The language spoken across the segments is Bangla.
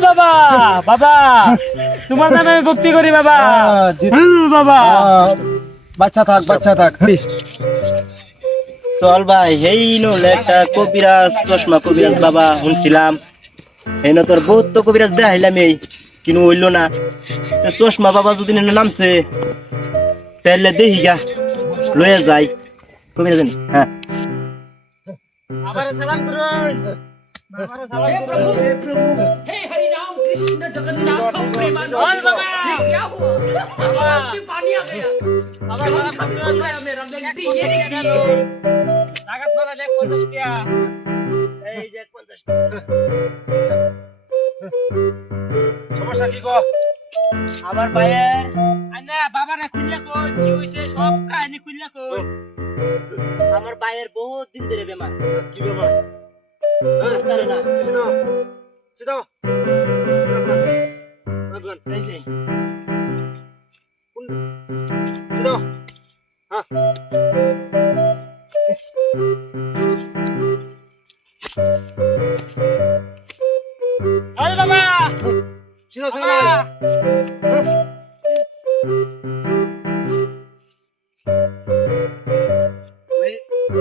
বাবা বাবা তোমার নামে আমি ভক্তি করি বাবা। আহ, জি- বাবা। বাচ্চা থাক বাচ্চা থাক। চল ভাই হেই নলে একটা কবিরাজ চশমা কবিরাজ বাবা শুনছিলাম। এই না তোর বহুত তো কবিরাজ দেখাইলাম এই কিন্তু হইল না। চশমা বাবা যদি নামছে তাহলে দেখি গা লয়ে যাই। কবিরাজ হ্যাঁ। আবার সালাম করুন সমস্যা কি গো? আমার ভাইয়ের আন্না বাবারে খুললে কোন কি হইছে? সব কাহিনী খুললে কোন আমার পায়ের বহুত দিন ধরে বেমার। কি না। এই যে। সিধা হ্যাঁ। আরে বাবা! সিধা সিধা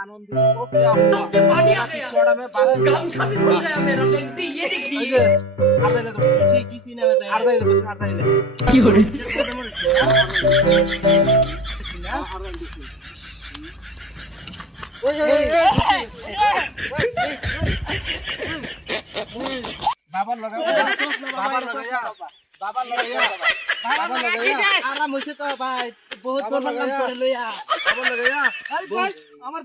আনন্দ বাবার লগাইয়া বাবার লগাইয়া বাবার লগাইয়া আরাম হইছে তো ভাই। বহুত আমার